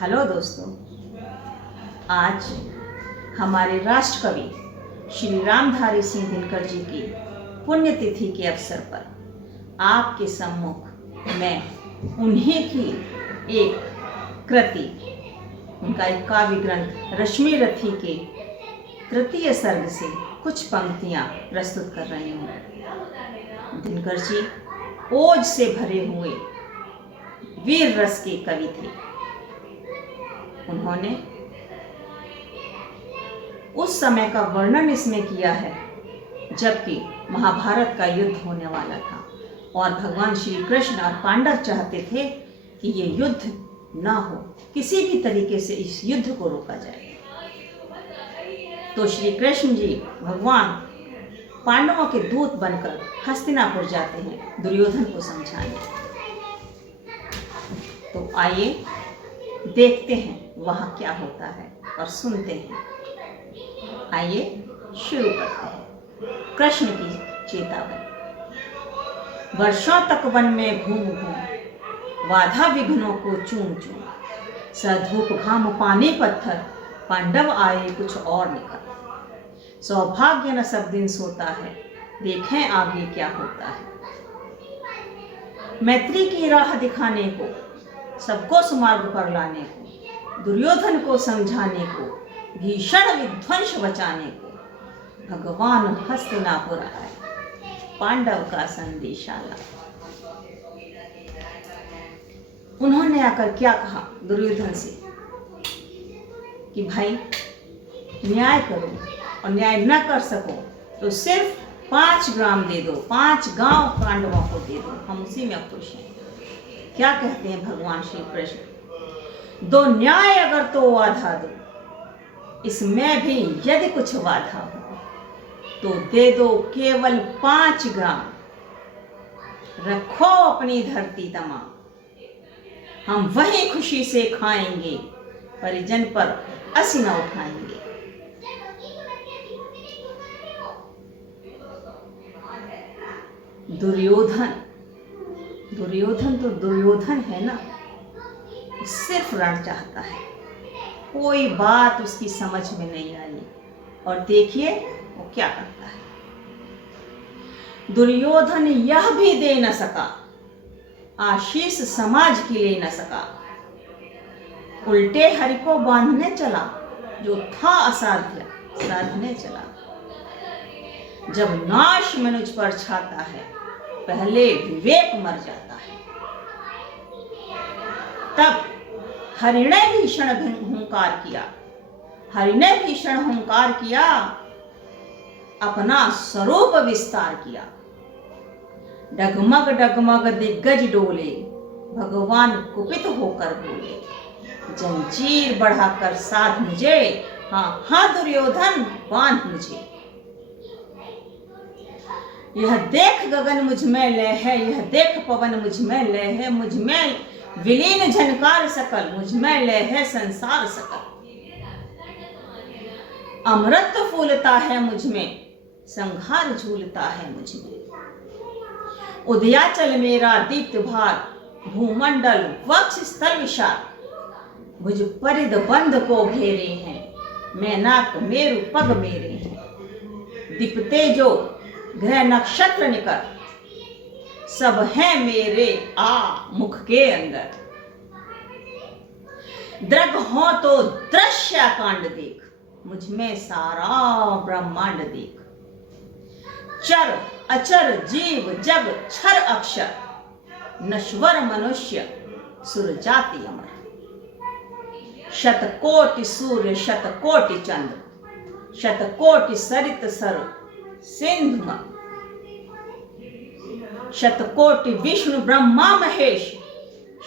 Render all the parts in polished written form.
Hello दोस्तों, आज हमारे राष्ट्र कवि श्री रामधारी सिंह दिनकर जी की पुण्यतिथि के अवसर पर आपके सम्मुख मैं उन्हीं की एक कृति, उनका एक काव्य ग्रंथ रश्मि रथी के तृतीय सर्ग से कुछ पंक्तियां प्रस्तुत कर रही हूँ। दिनकर जी ओज से भरे हुए वीर रस के कवि थे। उन्होंने उस समय का वर्णन इसमें किया है जबकि महाभारत का युद्ध होने वाला था और भगवान श्री कृष्ण और पांडव चाहते थे कि ये युद्ध ना हो, किसी भी तरीके से इस युद्ध को रोका जाए। तो श्री कृष्ण जी भगवान पांडवों के दूत बनकर हस्तिनापुर जाते हैं दुर्योधन को समझाने। तो आइए देखते हैं वहां क्या होता है और सुनते हैं। आइए शुरू करते हैं। कृष्ण की चेतावनी। वर्षों तक वन में घूम घूम बाधा विघ्नों को चूम चूम, सधूप घाम पानी पत्थर पांडव आए कुछ और निकल। सौभाग्य न सब दिन सोता है, देखें आगे क्या होता है। मैत्री की राह दिखाने को, सबको सुमार्ग पर लाने को, दुर्योधन को समझाने को, भीषण विध्वंस बचाने को भगवान हस्तिनापुर आए, पांडव का संदेशा ला। उन्होंने आकर क्या कहा दुर्योधन से कि भाई न्याय करो और न्याय न कर सको तो सिर्फ 5 ग्राम दे दो, 5 गांव पांडवों को दे दो, हम उसी में खुश हैं। क्या कहते हैं भगवान श्री कृष्ण, दो न्याय अगर तो वाधा दो, इसमें भी यदि कुछ वाधा हो तो दे दो केवल 5 ग्राम। रखो अपनी धरती तमाम, हम वही खुशी से खाएंगे, परिजन पर असी न उठाएंगे। दुर्योधन तो दुर्योधन है ना, सिर्फ रण चाहता है, कोई बात उसकी समझ में नहीं आई। और देखिए वो क्या करता है। दुर्योधन यह भी दे न सका, आशीष समाज की ले न सका, उल्टे हरि को बांधने चला, जो था असाध्य साधने चला। जब नाश मनुज पर छाता है, पहले विवेक मर जाता है। तब हरि ने भीषण हुंकार किया, हरि ने भीषण हुंकार किया, अपना स्वरूप विस्तार किया। डगमग डगमग दिग्गज डोले, भगवान कुपित होकर बोले, जंजीर बढ़ाकर साध मुझे, हाँ हाँ दुर्योधन बांध मुझे। यह देख गगन मुझ में लय है, यह देख पवन मुझ में लय है, मुझ में विलीन झनकार सकल, मुझ में लय है संसार सकल। अमृत फूलता है मुझ में, संहार झूलता है मुझ में। उदयाचल मेरा दीप्त भार, भूमंडल वक्ष स्थल विशाल, भुज परिध बंध को घेरे हैं, मैनाक मेरु पग मेरे हैं। दीपते जो ग्रह नक्षत्र निकर, सब हैं मेरे मुख के अंदर। दृग हो तो दृश्य कांड देख, मुझ में सारा ब्रह्मांड देख। चर अचर जीव जग क्षर अक्षर, नश्वर मनुष्य सुर जाति अमर। शतकोटि सूर्य शतकोटि चंद्र, शतकोटि सरित सर सिंधु, शतकोटि विष्णु ब्रह्मा महेश,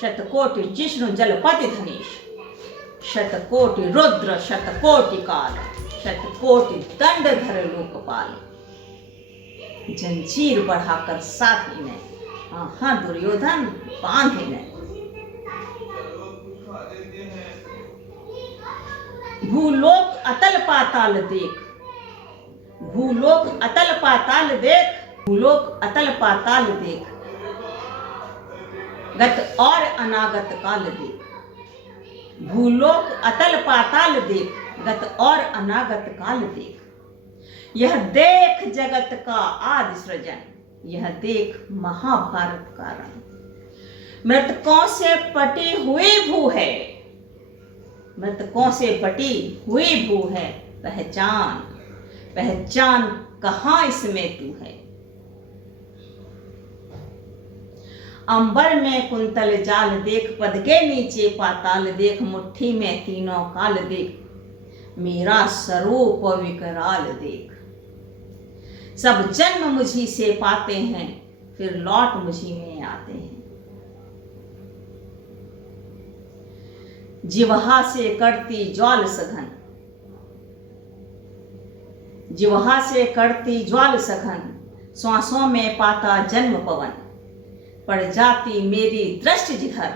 शतकोटि जिष्णु जलपति धनेश। शतकोटि रुद्र शतकोटि काल, शतकोटि दंड धर लोकपाल। जंजीर बढ़ाकर साथी ने, हाँ दुर्योधन बांधे ने। भूलोक अतल पाताल देख, भूलोक अतल पाताल देख, भूलोक अतल पाताल देख। गत और अनागत काल देख। भूलोक अतल पाताल देख, गत और अनागत काल देख। यह देख जगत का आदि सृजन, यह देख महाभारत का रण। मृतकों से पटी हुई भू है, मृतकों से पटी हुई भू है। पहचान पहचान कहाँ इसमें तू है। अंबर में कुंतल जाल देख, पद के नीचे पाताल देख। मुट्ठी में तीनों काल देख, मेरा स्वरूप विकराल देख। सब जन्म मुझी से पाते हैं, फिर लौट मुझी में आते हैं। जिह्वा से करती ज्वाल सघन, जिह्वा से करती ज्वाल सघन। श्वासों में पाता जन्म पवन, पड़ जाती मेरी दृष्टि जिधर,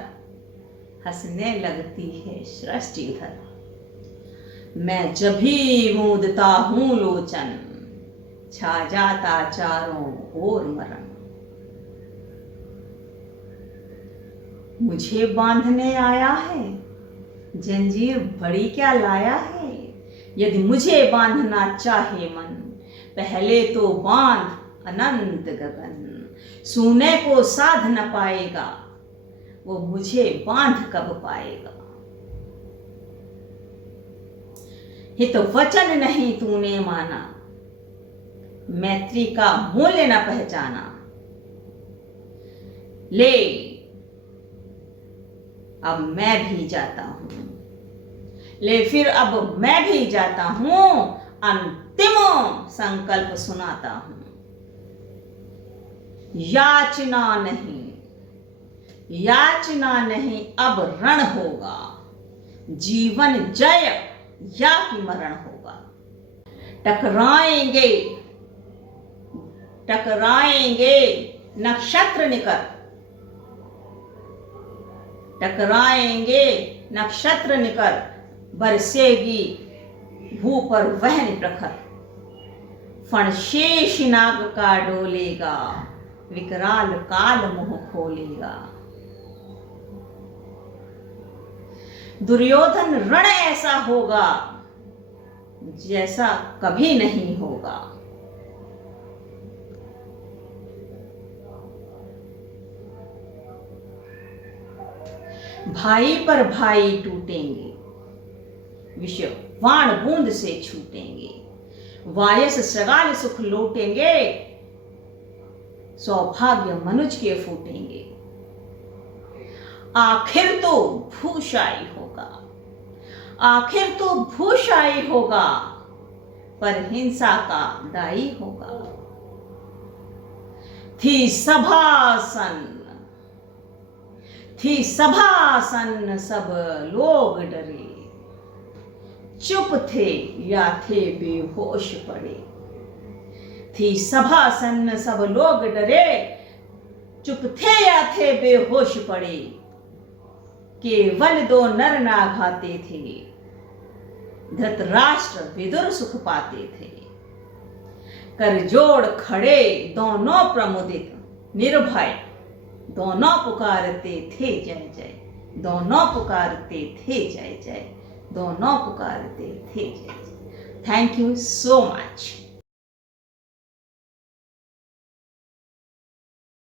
हंसने लगती है सृष्टि उधर। मैं जब भी मूंदता हूं लोचन, छा जाता चारों ओर मरण। मुझे बांधने आया है, जंजीर बड़ी क्या लाया है। यदि मुझे बांधना चाहे मन, पहले तो बांध अनंत गगन। सूने को साध न पाएगा, वो मुझे बांध कब पाएगा। हित वचन नहीं तूने माना, मैत्री का मूल्य न पहचाना। ले अब मैं भी जाता हूं, ले फिर अब मैं भी जाता हूं। अंतिम संकल्प सुनाता हूं, याचना नहीं, याचना नहीं अब रण होगा। जीवन जय या कि मरण होगा। टकराएंगे टकराएंगे नक्षत्र निकर, टकराएंगे नक्षत्र निकर। बरसेगी भू पर वहन प्रखर, फण शेष नाग का डोलेगा, विकराल काल मुंह खोलेगा। दुर्योधन रण ऐसा होगा, जैसा कभी नहीं होगा। भाई पर भाई टूटेंगे, विष वाण बूंद से छूटेंगे। वायस सगाल सुख लौटेंगे, सौभाग्य मनुज के फूटेंगे। आखिर तो भूशाई होगा, आखिर तो भूशाई होगा, पर हिंसा का दाई होगा। थी सभासन, थी सभासन, सब लोग डरे। चुप थे या थे बेहोश पड़े। थी सभासन, सब लोग डरे। चुप थे या थे बेहोश पड़े। केवल दो नर नाग आते थे, धृतराष्ट्र विदुर सुख पाते थे। कर जोड़ खड़े दोनों प्रमुदित, निर्भय दोनों पुकारते थे जय जय। दोनों पुकारते थे जय जय, दोनों पुकारते थे जय जय। Thank you so much.